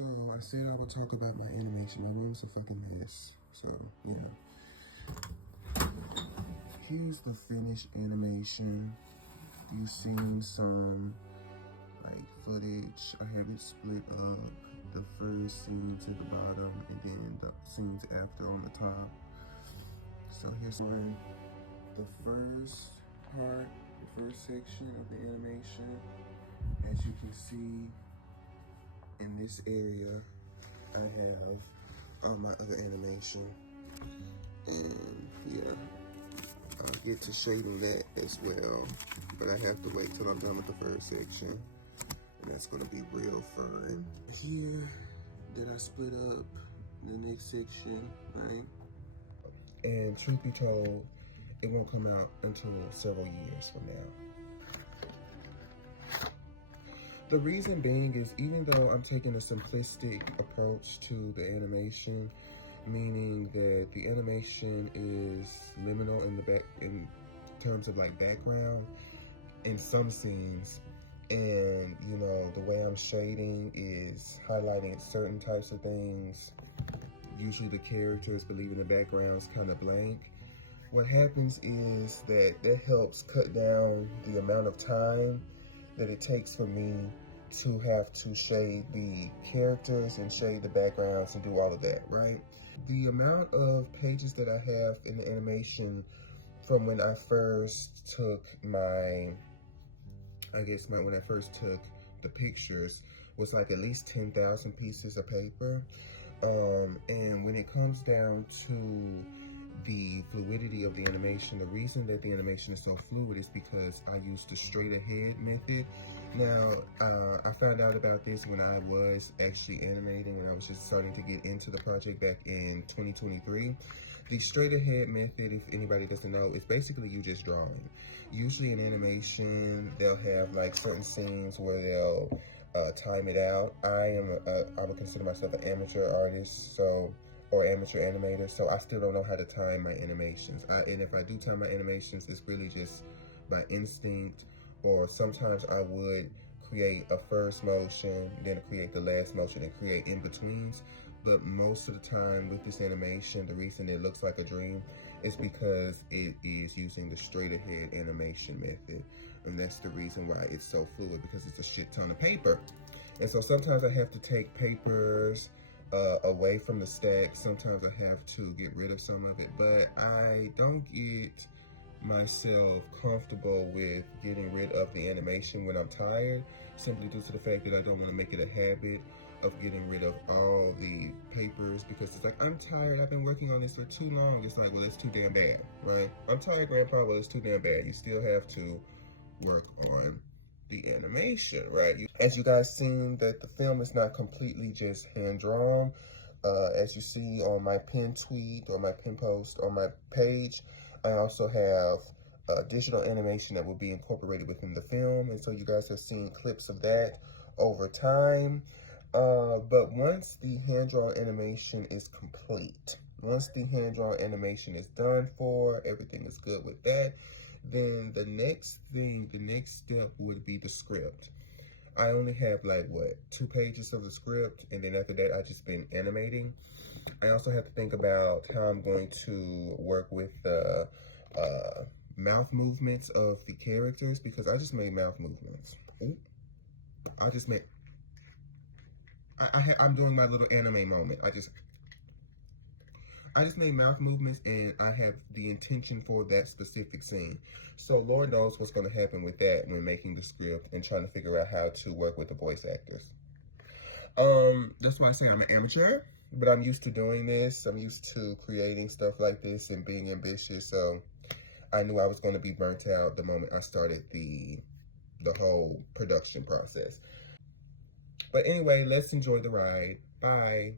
So I said I would talk about my animation. My room's a fucking mess. So yeah. Here's the finished animation. You've seen some like footage. I have it split up. The first scene to the bottom and then the scenes after on the top. So here's where the first part, the first section of the animation. As you can see, in this area, I have my other animation, and yeah, I'll get to shading that as well, but I have to wait till I'm done with the first section, and that's gonna be real fun. Here, that I split up the next section, right? And truth be told, it won't come out until several years from now. The reason being is, even though I'm taking a simplistic approach to the animation, meaning that the animation is liminal in terms of like background in some scenes, and you know, the way I'm shading is highlighting certain types of things, usually the characters, but leaving the backgrounds kind of blank. What happens is that helps cut down the amount of time that it takes for me to have to shade the characters and shade the backgrounds and do all of that, right? The amount of pages that I have in the animation from when I first took when I first took the pictures was like at least 10,000 pieces of paper. And when it comes down to the fluidity of the animation, the reason that the animation is so fluid is because I used the straight ahead method. Now, I found out about this when I was actually animating and I was just starting to get into the project back in 2023. The straight ahead method, if anybody doesn't know, is basically you just drawing. Usually in animation, they'll have like certain scenes where they'll time it out. I would consider myself an amateur artist, or amateur animator, so I still don't know how to time my animations. And if I do time my animations, it's really just by instinct, or sometimes I would create a first motion, then create the last motion, and create in-betweens. But most of the time with this animation, the reason it looks like a dream is because it is using the straight ahead animation method. And that's the reason why it's so fluid, because it's a shit ton of paper. And so sometimes I have to take papers away from the stack. Sometimes I have to get rid of some of it, but I don't get myself comfortable with getting rid of the animation when I'm tired, simply due to the fact that I don't want to make it a habit of getting rid of all the papers, because it's like, I'm tired, I've been working on this for too long. It's like, well, it's too damn bad, right? I'm tired, Grandpa, well, it's too damn bad. You still have to work on the animation, right? As you guys seen, that the film is not completely just hand-drawn. As you see on my pin tweet or my pin post on my page, I also have digital animation that will be incorporated within the film, and so you guys have seen clips of that over time. But once the hand-drawn animation is complete, once the hand-drawn animation is done for, everything is good with that, then the next step would be the script. I only have like, 2 pages of the script, and then after that, I've just been animating. I also have to think about how I'm going to work with the mouth movements of the characters, because I just made mouth movements. Ooh. I'm doing my little anime moment. I just made mouth movements, and I have the intention for that specific scene. So Lord knows what's going to happen with that when making the script and trying to figure out how to work with the voice actors. That's why I say I'm an amateur, but I'm used to doing this. I'm used to creating stuff like this and being ambitious. So I knew I was going to be burnt out the moment I started the whole production process. But anyway, let's enjoy the ride. Bye.